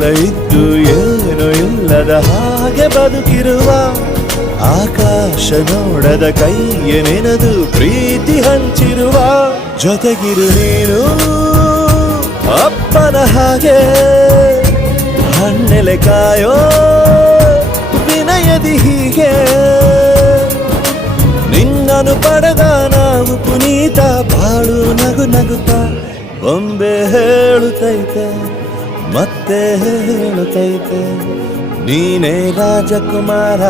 ಎಲ್ಲ ಇದ್ದು ಏನು ಇಲ್ಲದ ಹಾಗೆ ಬದುಕಿರುವ ಆಕಾಶ ನೋಡದ ಕೈಯ ನೆನೆದು ಪ್ರೀತಿ ಹಂಚಿರುವ ಜೊತೆಗಿರು ನೀನು ಅಪ್ಪನ ಹಾಗೆ ಹಣ್ಣೆಲೆ ಕಾಯೋ ವಿನಯದಿ ಹೀಗೆ ನಿನ್ನನು ಪಡೆದ ನಾವು ಪುನೀತ ಬಾಳು ನಗು ನಗುತ್ತ ಬೊಂಬೆ ಹೇಳುತ್ತೈತೆ ಮತ್ತೆ ಹೇಳುತ್ತೈತೆ ನೀನೇ ರಾಜಕುಮಾರ.